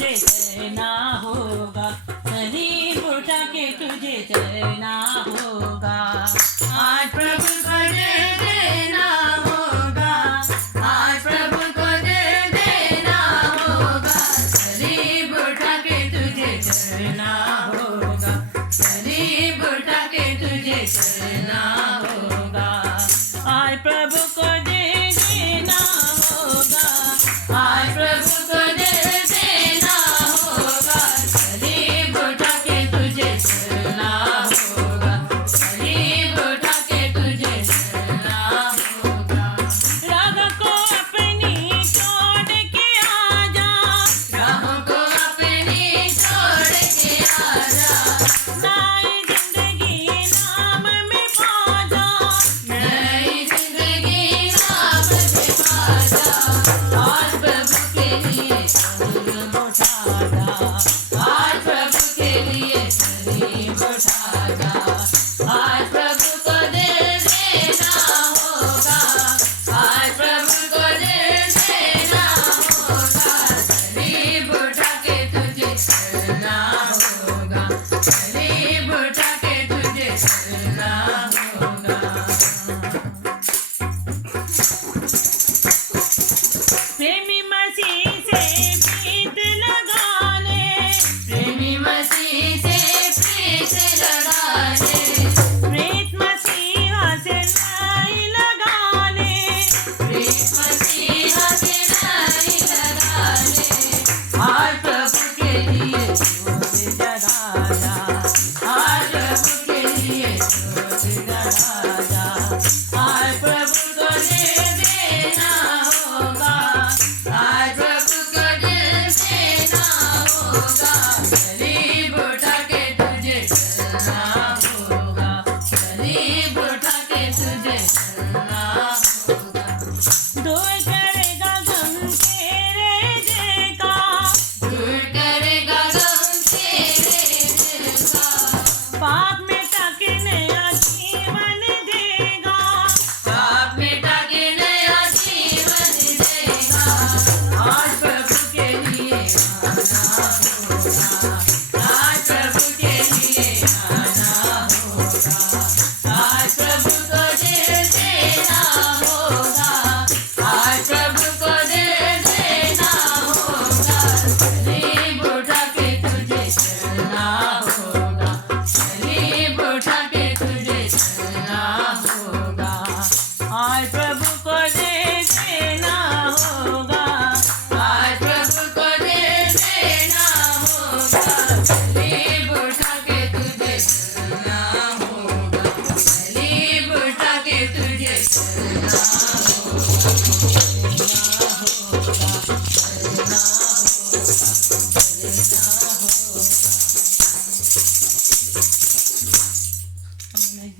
तुझे चलना होगा, शरीर उठा के तुझे चलना होगा। आज प्रभु को दे देना होगा, आज प्रभु को दे देना होगा, शरीर उठा के तुझे चलना होगा, शरीर उठा के तुझे चलना होगा। आज प्रभु को दे देना होगा, आज प्रभु को दे देना होगा, शरीर उठा के तुझे चलना होगा, शरीर उठा के तुझे चलना होगा। राह को अपनी छोड़ के आजा, राह को अपनी छोड़ के आजा, नई जिंदगी नाम में पा जा, नई जिंदगी नाम में पा जा। आज प्रभु के लिए शरीर उठा जा, आज प्रभु के लिए शरीर उठा जा, आज प्रभु को दे देना होगा, आज प्रभु को दे देना होगा, शरीर उठा के तुझे चलना होगा, शरीर उठा के तुझे चलना होगा। प्रेमी मसीह से प्रीत लगाने, प्रेमी मसीह से प्रीत लगाने, प्रीत मसीहा से नहीं लगाने, प्रीत मसीहा से नहीं लगाने। आज प्रभु के लिए जोत जगा जा, आज प्रभु के लिए जोत जगा जा, आज प्रभु को दे देना होगा, आज प्रभु को दे देना होगा, शरीर उठा के तुझे चलना होगा, शरीर उठा के तुझे चलना होगा। दूर करेगा गम तेरे दिल का, दूर करेगा गम तेरे दिल का, पाप मिटा के नया जीवन देगा, पाप मिटा के नया जीवन देगा। आज प्रभु के लिए आना होगा, आज प्रभु के लिए आना होगा, आज प्रभु को दे देना होगा, आज प्रभु को दे देना होगा, शरीर उठा के तुझे चलना होगा, शरीर उठा के तुझे चलना होगा। आज प्रभु को दे देना होगा, आज प्रभु को दे देना होगा, शरीर उठा के तुझे चलना होगा, शरीर उठा के तुझे चलना होगा, चलना होगा, चलना होगा।